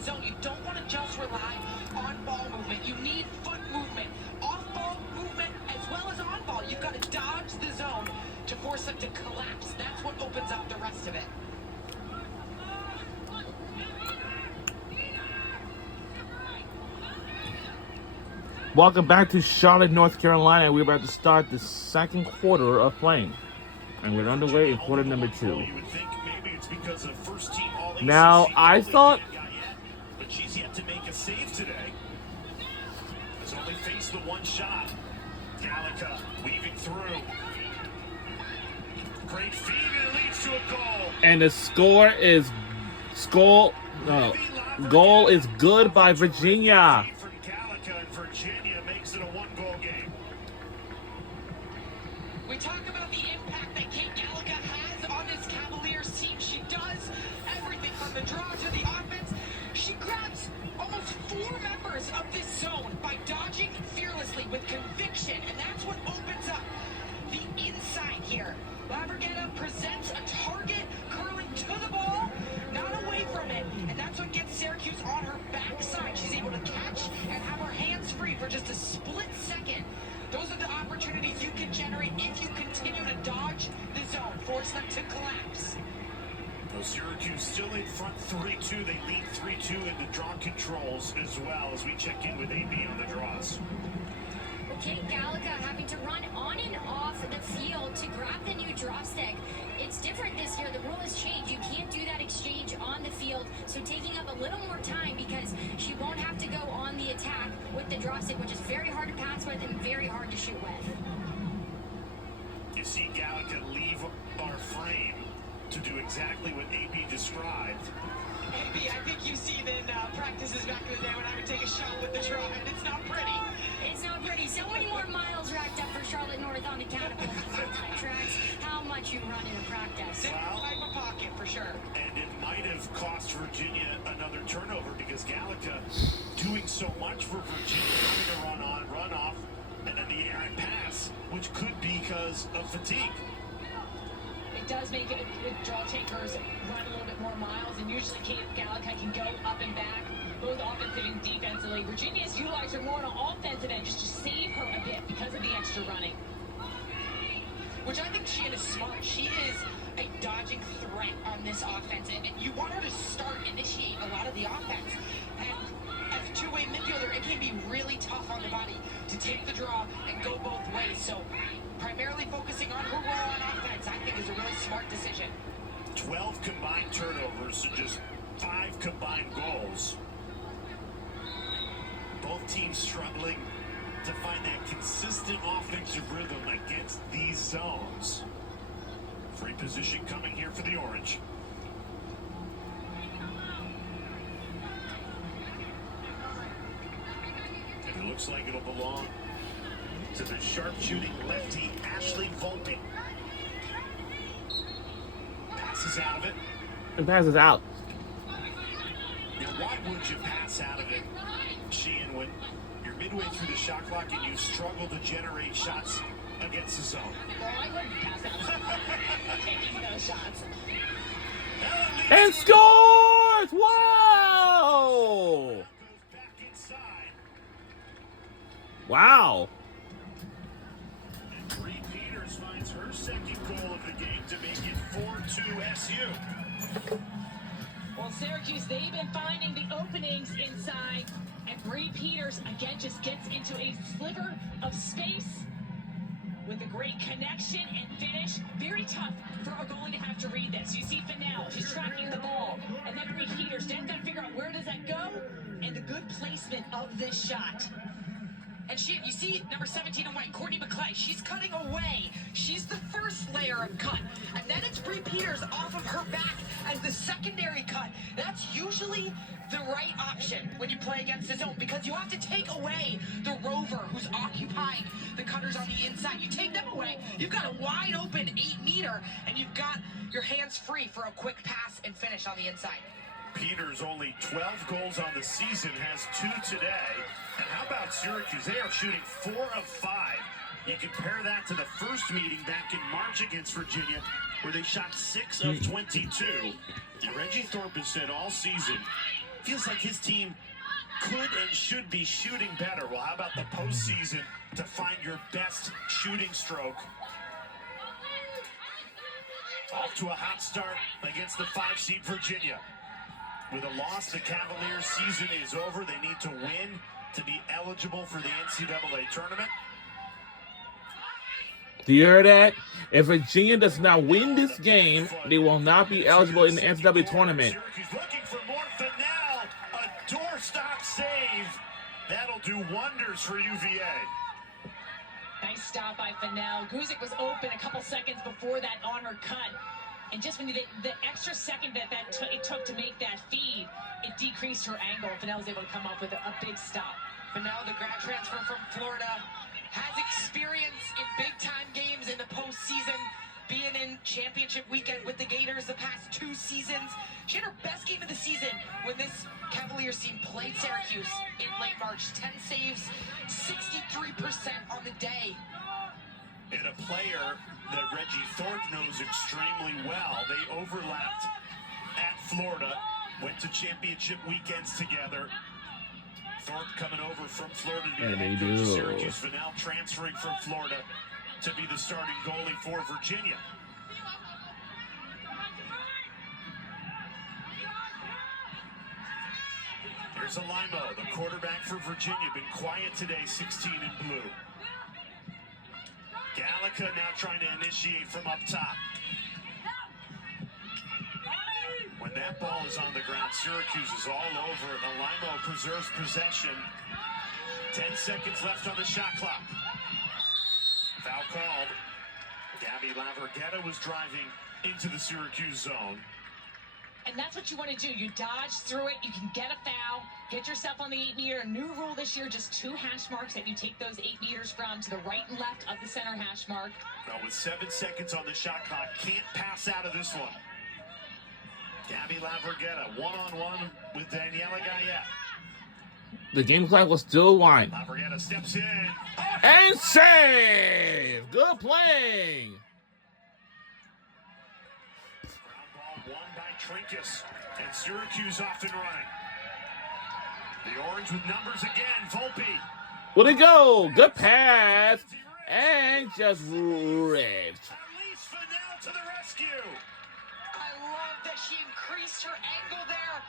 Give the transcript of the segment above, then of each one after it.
the zone. You don't want to just rely on ball movement. You need foot movement, off-ball movement, as well as on-ball. You've got to dodge the zone to force them to collapse. That's what opens up the rest of it. Welcome back to Charlotte, North Carolina. We're about to start the second quarter of playing. And we're underway in quarter number 2. Now, I thought... But she's yet to make a save today. Has only faced the one shot. Gallica weaving through. Great feed, and it leads to a goal. And the score is... goal is good by Virginia. Virginia makes it a one-goal game. We talk about the impact that Kate Gallica has on this Cavaliers team. She does everything from the draw to the offense. She grabs almost 4 members of this zone by dodging fearlessly with conviction, and that's what opens up the inside here. Laverghetta presents a target, curling to the ball, not away from it, and that's what gets Syracuse on her backside. She's able to catch and have her hands free for just a split second. Those are the opportunities you can generate if you continue to dodge the zone, force them to collapse. Well, Syracuse still in front 3-2. They lead 3-2 in the draw controls as well as we check in with AB on the draws. Kate Gallica having to run on and off the field to grab the new draw stick. It's different this year. The rule has changed. You can't do that exchange on the field. So taking up a little more time because she won't have to go on the attack with the draw stick, which is very hard to pass with and very hard to shoot with. You see Gallica leave our frame to do exactly what AB described. AB, I think you've seen in practices back in the day when I would take a shot with the draw, and it's not pretty. It's not pretty. So many more miles racked up for Charlotte North on the catapult tracks. How much you run in a practice. Different type of pocket for sure. And it might have cost Virginia another turnover because Gallica doing so much for Virginia, having to run on, run off, and then the air and pass, which could be because of fatigue. It does make it draw takers run a little bit more miles, and usually Kate Gallica can go up and back, both offensive and defensively. Virginia's utilized her more on an offensive end just to save her a bit because of the extra running. Which I think she is smart. She is a dodging threat on this offensive, and you want her to initiate a lot of the offense. And as a two-way midfielder, it can be really tough on the body to take the draw and go both ways. So primarily focusing on her role on offense, I think, is a really smart decision. 12 combined turnovers to just 5 combined goals. Both teams struggling to find that consistent offensive rhythm against these zones. Free position coming here for the Orange. And it looks like it'll belong to the sharpshooting lefty Ashley Volpe. Passes out of it. And passes out. Now, why would you pass out of it, Sheehan, when you're midway through the shot clock and you struggle to generate shots against the zone? Well, I wouldn't pass out taking those shots. And scores! Wow! Goes back inside. Wow. And Bree Peters finds her second goal of the game to make it 4-2 SU. Well, Syracuse, they've been finding the openings inside, and Bree Peters, again, just gets into a sliver of space with a great connection and finish. Very tough for a goalie to have to read this. You see Fennell, she's tracking the ball, and then Bree Peters, then got to figure out where does that go, and the good placement of this shot. And you see number 17 in white, Courtney McClay. She's cutting away. She's the first layer of cut. And then it's Bree Peters off of her back as the secondary cut. That's usually the right option when you play against the zone, because you have to take away the rover who's occupying the cutters on the inside. You take them away, you've got a wide open 8-meter, and you've got your hands free for a quick pass and finish on the inside. Peters, only 12 goals on the season, has 2 today. And how about Syracuse? They are shooting 4 of 5. You compare that to the first meeting back in March against Virginia, where they shot 6 of 22. And Reggie Thorpe has said all season, feels like his team could and should be shooting better. Well, how about the postseason to find your best shooting stroke? Off to a hot start against the 5-seed Virginia. With a loss, the Cavaliers' season is over. They need to win to be eligible for the NCAA tournament. Do you hear that? If Virginia does not win this game, they will not be eligible in the NCAA tournament. Syracuse looking for more. Fennell, a doorstop save. That'll do wonders for UVA. Nice stop by Fennell. Guzik was open a couple seconds before that on her cut. And just when the extra second that it took to make that feed, it decreased her angle. Fennell was able to come up with a big stop. Fennell, the grad transfer from Florida, has experience in big-time games in the postseason, being in championship weekend with the Gators the past 2 seasons. She had her best game of the season when this Cavaliers team played Syracuse in late March. 10 saves, 63% on the day. And a player that Reggie Thorpe knows extremely well. They overlapped at Florida, went to championship weekends together. Thorpe coming over from Florida to be the head coach of Syracuse. Fennell transferring from Florida to be the starting goalie for Virginia. Here's Alaimo, the quarterback for Virginia. Been quiet today, 16 in blue. Gallica now trying to initiate from up top. When that ball is on the ground, Syracuse is all over it. Alaimo preserves possession. 10 seconds left on the shot clock. Foul called. Gabby Laverghetta was driving into the Syracuse zone. And that's what you want to do. You dodge through it. You can get a foul, get yourself on the 8-meter. New rule this year, just 2 hash marks that you take those 8 meters from to the right and left of the center hash mark. Well, with 7 seconds on the shot clock, can't pass out of this one. Gabby Laverghetta, one-on-one with Daniela Gayet. The game clock was still wide. Laverghetta steps in. And save! Good playing! Ground ball won by Trinkus. And Syracuse off and running. The Orange with numbers again. Volpe. Where'd it go? Good pass. And just ripped. Elise Fennell to the rescue. I love that she increased her angle there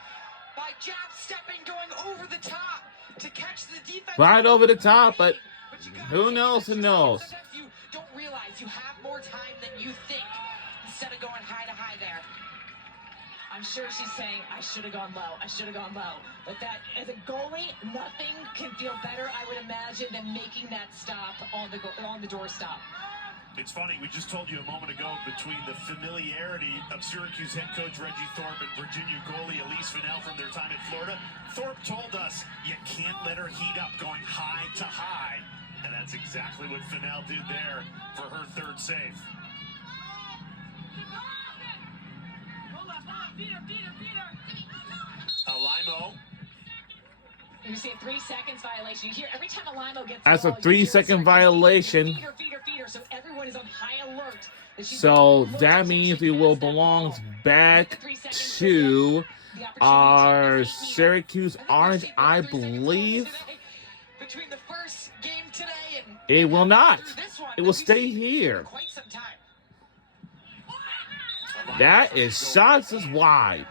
by jab stepping, going over the top to catch the defense. Right over the top, but you gotta who take knows, it. who knows? Sometimes you don't realize you have more time than you think instead of going high to high there. I'm sure she's saying, I should have gone low. I should have gone low. But that, as a goalie, nothing can feel better, I would imagine, than making that stop on the doorstop. It's funny, we just told you a moment ago between the familiarity of Syracuse head coach Reggie Thorpe and Virginia goalie Elise Fennell from their time in Florida. Thorpe told us you can't let her heat up going high to high. And that's exactly what Fennell did there for her 3rd save. Alaimo. You see a 3 seconds violation. You hear every time Alaimo gets That's the a ball, 3 you hear second Syracuse violation. feeder, so everyone is on high alert. That she's So got that no means protection it will against that belongs ball. back 3 seconds to the opportunity our to take the 8 meter. Syracuse I think we've Orange, seen I 3 seconds believe. today. Between the first game today and It will not. through this one, It will we've stay seen here. for quite some time. That is shots is wide.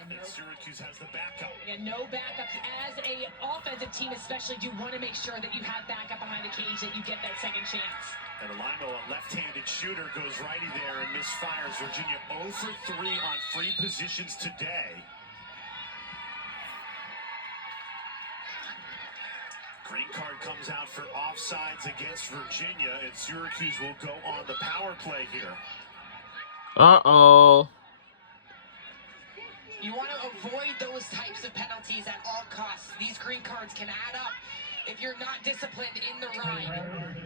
And And Syracuse has the backup. no backup. As a offensive team especially, you want to make sure that you have backup behind the cage, that you get that second chance. And Alaimo, a left-handed shooter, goes righty there and misfires. Virginia 0 for 3 on free positions today. Green card comes out for offsides against Virginia, and Syracuse will go on the power play here. Uh-oh. You want to avoid those types of penalties at all costs. These green cards can add up if you're not disciplined in the ride.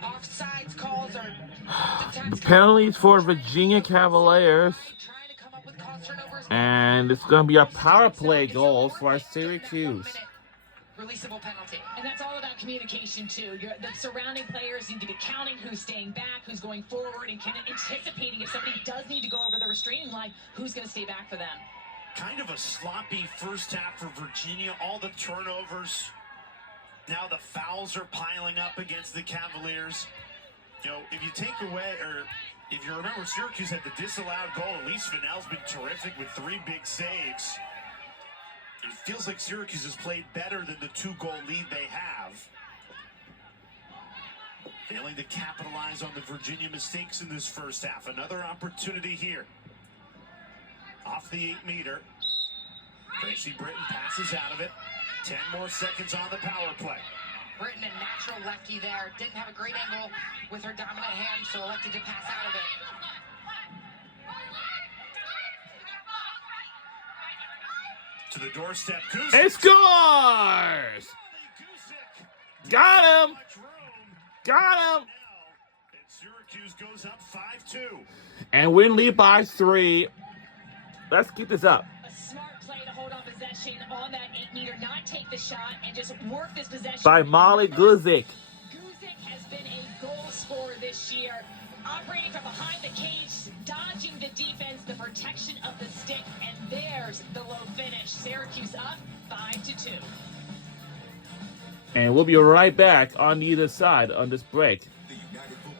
Offsides calls are oftentimes Penalties for Virginia Cavaliers. trying to come up with cause turnovers. And it's going to be a power play goal for our Syracuse. Releasable penalty. And that's all about communication, too. The surrounding players need to be counting who's staying back, who's going forward, and anticipating if somebody does need to go over the restraining line, who's going to stay back for them. kind of a sloppy first half for Virginia. All the turnovers. Now the fouls are piling up against the Cavaliers. You know, if you take away, or if you remember, Syracuse had the disallowed goal. Elise Fennell's been terrific with 3 big saves. It feels like Syracuse has played better than the 2-goal lead they have. Failing to capitalize on the Virginia mistakes in this first half. Another opportunity here. Off the 8-meter. Gracie Britton passes out of it. 10 more seconds on the power play. Britton, a natural lefty there. Didn't have a great angle with her dominant hand, so elected to pass out of it. To the doorstep. Gusick. It scores! Got him! Got him! And Syracuse goes up 5-2. And win lead by 3. Let's keep this up. A smart play to hold on possession on that 8-meter, not take the shot, and just work this possession. By Molly Guzik. Guzik has been a goal scorer this year, operating from behind the cage, dodging the defense, the protection of the stick, and there's the low finish. Syracuse up 5-2. And we'll be right back on either side on this break.